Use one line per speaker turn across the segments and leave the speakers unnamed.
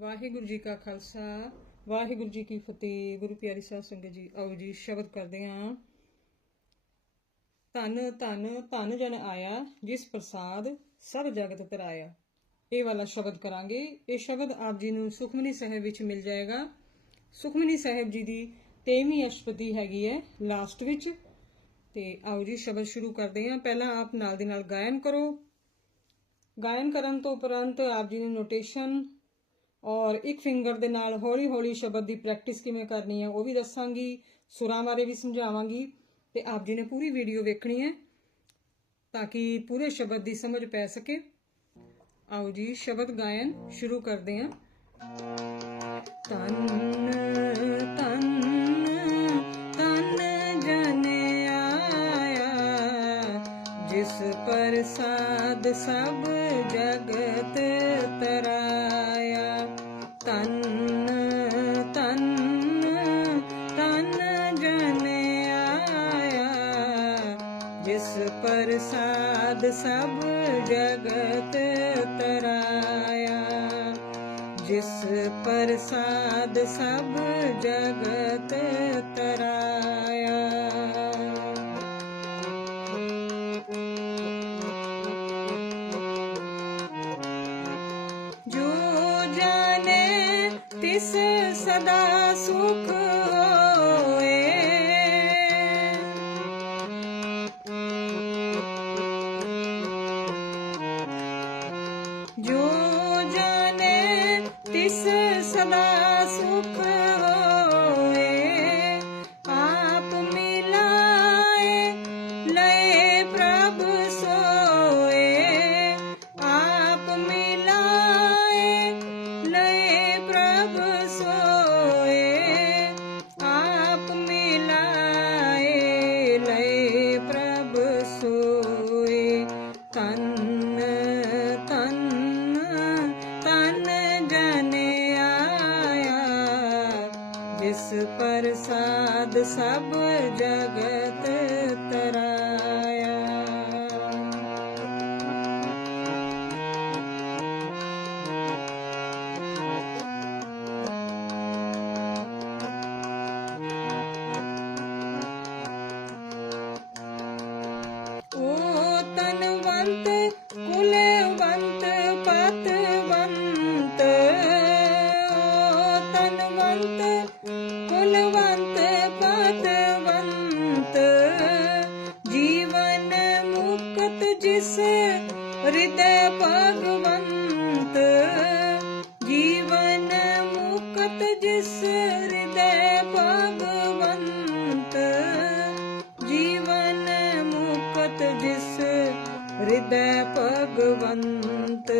ਵਾਹਿਗੁਰੂ ਜੀ ਕਾ ਖਾਲਸਾ, ਵਾਹਿਗੁਰੂ ਜੀ ਕੀ ਫਤਿਹ। ਗੁਰੂ ਪਿਆਰੀ ਸਾਧ ਸੰਗਤ ਜੀ, ਆਓ ਜੀ ਸ਼ਬਦ ਕਰਦੇ ਹਾਂ। ਧਨ ਧਨ ਧਨ ਜਨ ਆਇਆ, ਜਿਸ ਪ੍ਰਸਾਦ ਸਭ ਜਗਤ ਤਰਾਇਆ। ਇਹ ਵਾਲਾ ਸ਼ਬਦ ਕਰਾਂਗੇ। ਇਹ ਸ਼ਬਦ ਆਪ ਜੀ ਨੂੰ ਸੁਖਮਨੀ ਸਾਹਿਬ ਵਿੱਚ ਮਿਲ ਜਾਏਗਾ। ਸੁਖਮਨੀ ਸਾਹਿਬ ਜੀ ਦੀ 23ਵੀਂ ਅਸ਼ਪਤੀ ਹੈਗੀ ਹੈ ਲਾਸਟ ਵਿੱਚ। ਤੇ ਆਓ ਜੀ ਸ਼ਬਦ ਸ਼ੁਰੂ ਕਰਦੇ ਹਾਂ। ਪਹਿਲਾਂ ਆਪ ਨਾਲ ਦੀ ਨਾਲ ਗਾਇਨ ਕਰੋ। ਗਾਇਨ ਕਰਨ ਤੋਂ ਉਪਰੰਤ ਆਪ ਜੀ ਨੂੰ ਨੋਟੇਸ਼ਨ ਔਰ ਇੱਕ ਫਿੰਗਰ ਦੇ ਨਾਲ ਹੌਲੀ ਹੌਲੀ ਸ਼ਬਦ ਦੀ ਪ੍ਰੈਕਟਿਸ ਕਿਵੇਂ ਕਰਨੀ ਹੈ, ਉਹ ਵੀ ਦੱਸਾਂਗੀ, ਸੁਰਾਂ ਬਾਰੇ ਵੀ ਸਮਝਾਵਾਂਗੀ ਤੇ ਆਪ ਜੀ ਨੇ ਪੂਰੀ ਵੀਡੀਓ ਵੇਖਣੀ ਹੈ ਤਾਂ ਕਿ ਪੂਰੇ ਸ਼ਬਦ ਦੀ ਸਮਝ ਪੈ ਸਕੇ। ਆਓ ਜੀ, ਸ਼ਬਦ ਗਾਇਨ ਸ਼ੁਰੂ ਕਰਦੇ ਹਾਂ। ਤਨ ਤਨ ਤਨ ਜਨ ਆਇਆ, ਜਿਸ ਪ੍ਰਸਾਦ ਸਭ ਜਿਸ ਪ੍ਰਸਾਦ ਸਭ ਜਗਤ ਤਰਾਇਆ। ਜਿਸ ਪ੍ਰਸਾਦ ਸਭ ਜਗਤ ਤਰਾਇਆ। ਜੋ ਜਾਣੇ ਤਿਸ ਸਦਾ ਸੁਖ ਓ ਕੁਲਵੰਤ ਪਤਵੰਤ ਜੀਵਨ ਮੁਕਤ ਜਿਸ ਹਿਰਦੈ ਭਗਵੰਤ। ਜੀਵਨ ਮੁਕਤ ਜਿਸ ਹਿਰਦੈ ਭਗਵੰਤ। ਜੀਵਨ ਮੁਕਤ ਜਿਸ ਹਿਰਦੈ ਭਗਵੰਤ।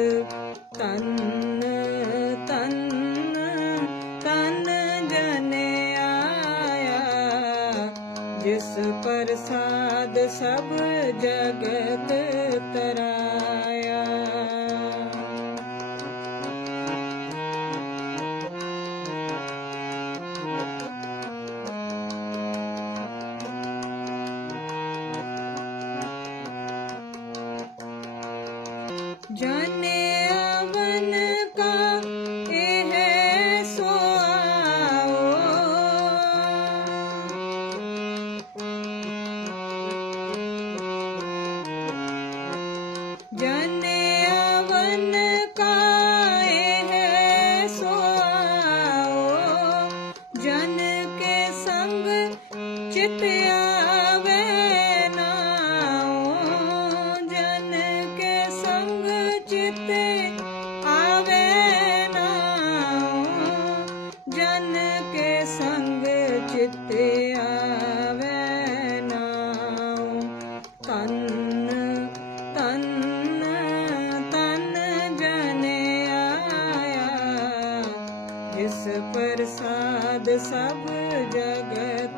ਤਨ ਪ੍ਰਸਾਦ ਚਿਤ ਆਵੇ ਨਾਉ, ਜਨ ਕੇ ਸੰਗ ਚਿਤ ਆਵੇ ਨਾਉ, ਜਨ ਕੇ ਸੰਗ ਚਿਤ ਆਵੇ ਨਾਉ। ਤਨ ਤਨ ਤਨ ਜਨ ਆਇਆ ਜਿਸ ਪ੍ਰਸਾਦ ਸਭ ਜਗਤ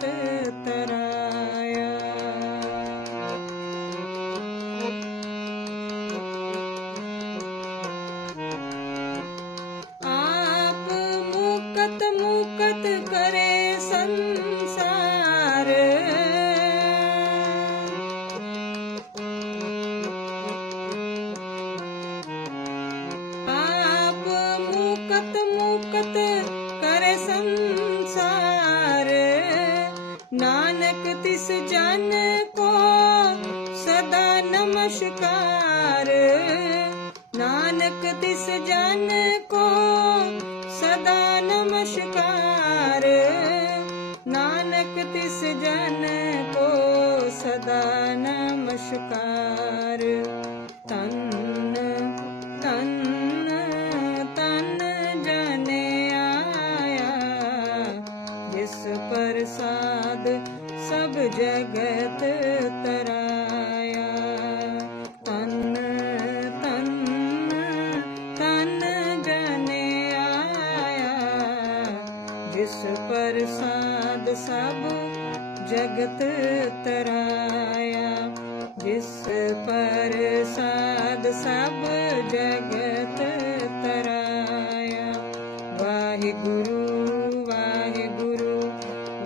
नमस्कार ਜਗਤ ਤਰਾਇਆ ਜਿਸ ਪਰ ਸਾਧ ਸਭ ਜਗਤ ਤਰਾਇਆ ਵਾਹਿਗੁਰੂ ਵਾਹਿਗੁਰੂ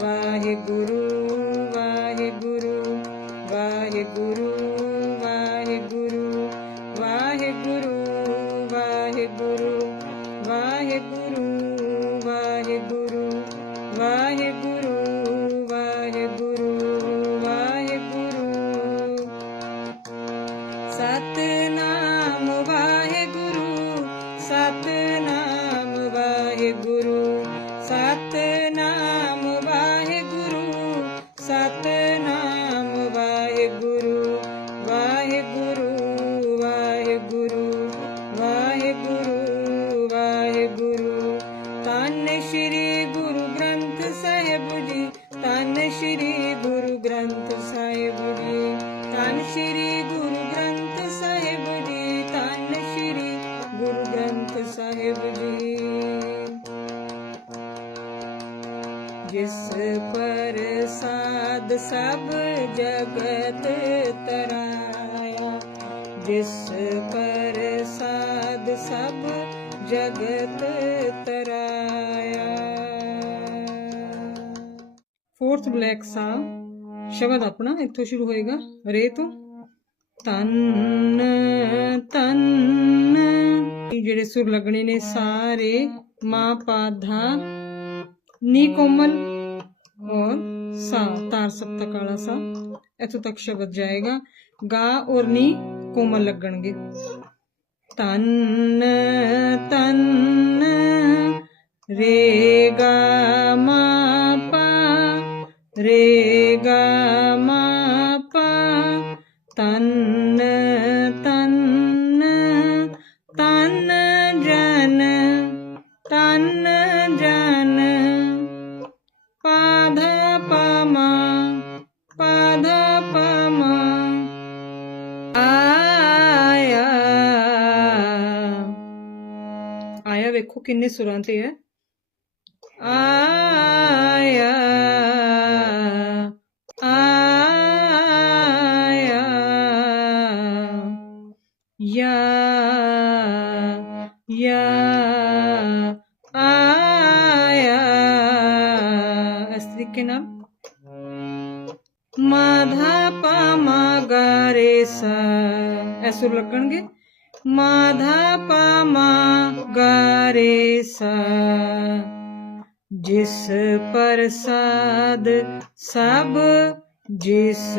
ਵਾਹਿਗੁਰੂ ਵਾਹਿਗੁਰੂ ਵਾਹਿਗੁਰੂ না ਜਿਸ ਪ੍ਰਸਾਦ ਸਭ ਜਗਤ ਤਰਾਇਆ, ਜਿਸ ਪ੍ਰਸਾਦ ਸਭ ਜਗਤ ਤਰਾਇਆ। ਫੋਰਥ ਬਲੈਕ ਸਾ ਸ਼ਬਦ ਆਪਣਾ ਇੱਥੋਂ ਸ਼ੁਰੂ ਹੋਏਗਾ, ਰੇ ਤੋਂ। ਤਨ ਤਨ ਇਹ ਜਿਹੜੇ ਸੁਰ ਲੱਗਣੇ ਨੇ ਸਾਰੇ ਮਾ ਪਾਧਾ नी कोमल और सा तार सप्ता काला सा इतों तक शब्द जाएगा गा और नी कोमल लगणगे तन तन रे गा मा पा रे ਵੇਖੋ ਕਿੰਨੇ ਸੁਰਾਂ ਤੇ ਹੈ ਆਇਆ ਆਇਆ ਯਾ ਯਾ ਆਇਆ ਇਸ ਤਰੀਕੇ ਨਾਲ ਮਾਧਾ ਪਾਮਾ ਗਾਰੇ ਸਾ ਇਹ ਸੁਰ ਲੱਗਣਗੇ माधा गा रे सा। जि प्रसाध सब जिस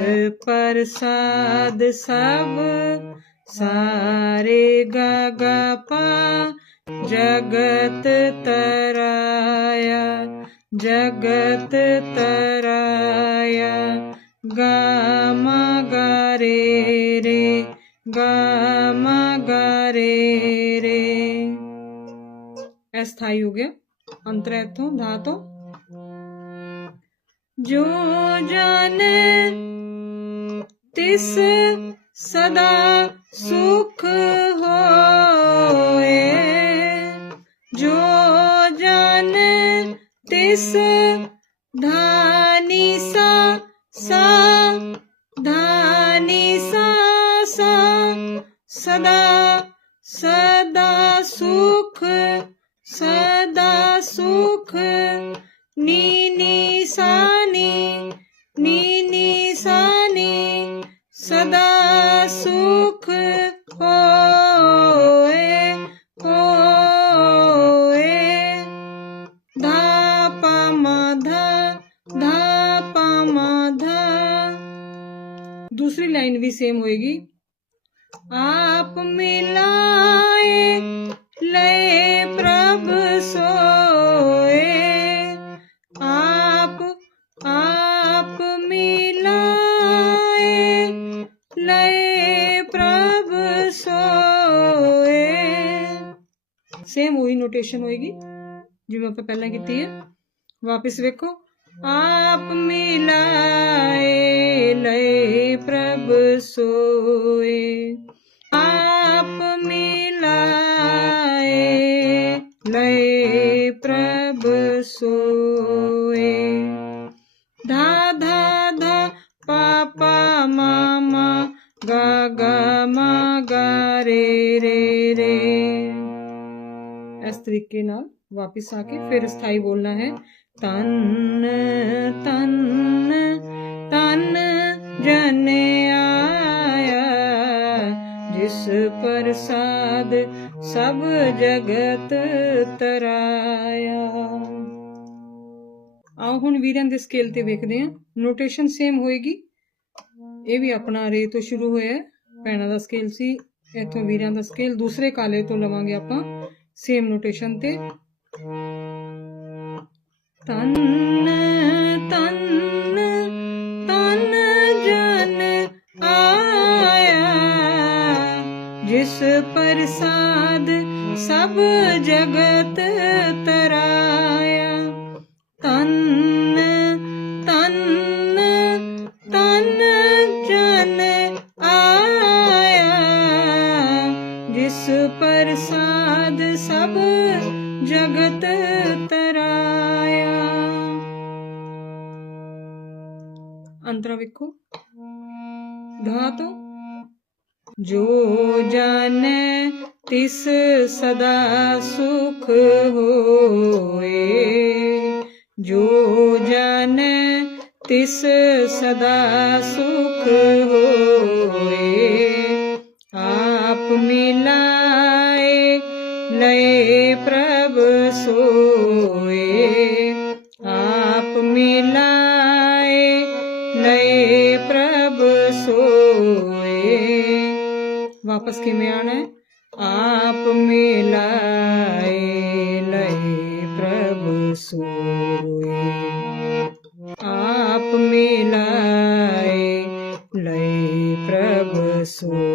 प्रसाद सब सारे गा पा जगत तराया जगत तराया। गा मा गा रे गा रे रे अस्थाई हो गया अंतर इतों धा तो जो जाने तिस सदा सुख हो Sadasu ਨੋਟੇਸ਼ਨ ਹੋਏਗੀ, ਜਿਵੇਂ ਆਪਾਂ ਪਹਿਲਾਂ ਕੀਤੀ ਹੈ। ਵਾਪਸ ਵੇਖੋ। ਆਪ ਮਿਲਾਏ ਲੈ ਪ੍ਰਭ ਸੋਏ। ਆਪ ਮਿਲਾਏ ਲੈ ਆ ਕੇ ਫਿਰ ਸਥਾਈ ਬੋਲਣਾ ਹੈ। ਤਨ ਤਨ ਤਨ ਜਨ ਆਇਆ ਜਿਸ ਪ੍ਰਸਾਦ ਸਭ ਜਗਤ ਤਰਾਇਆ। ਆਓ ਹੁਣ ਵੀਰਾਂ ਦੇ ਸਕੇਲ ਤੇ ਵੇਖਦੇ ਹਾਂ। ਨੋਟੇਸ਼ਨ ਸੇਮ ਹੋਏਗੀ। ਇਹ ਵੀ ਆਪਣਾ ਰੇ ਤੋਂ ਸ਼ੁਰੂ ਹੋਇਆ ਹੈ। ਭੈਣਾਂ ਦਾ ਸਕੇਲ ਸੀ। ਇੱਥੋਂ ਵੀਰਾਂ ਦਾ ਸਕੇਲ ਦੂਸਰੇ ਕਾਲੇ ਤੋਂ ਲਵਾਂਗੇ ਆਪਾਂ। ਸੇਮ ਨੋਟੇਸ਼ਨ ਤੇ। ਤਨ ਤਨ ਤਨ ਜਨ ਆਇਆ। ਜਿਸ ਪ੍ਰਸਾਦ ਸਭ ਜਗਤ ਤਰਾਇਆ। ਤਨ ਤਨ ਤਨ ਜਨ ਆਇਆ। ਜਿਸ ਪ੍ਰਸਾਦ ਸਭ ਜਗਤ ਤਰਾਇਆ। ਅੰਤਰਾ ਵੇਖੋ। ਧਾ ਜੋ ਜਾਣੈ ਤਿਸ ਸਦਾ ਸੁਖ ਹੋਏ। ਜੋ ਜਾਣੈ ਤਿਸ ਸਦਾ ਸੁਖ ਹੋਏ। ਵਾਪਸ ਕਿਵੇਂ ਆਣਾ ਹੈ? ਆਪ ਮਿਲਾਏ ਲਏ ਪ੍ਰਭ ਸੋਏ। ਆਪ ਮਿਲਾਏ ਲਏ ਪ੍ਰਭ ਸੋਏ।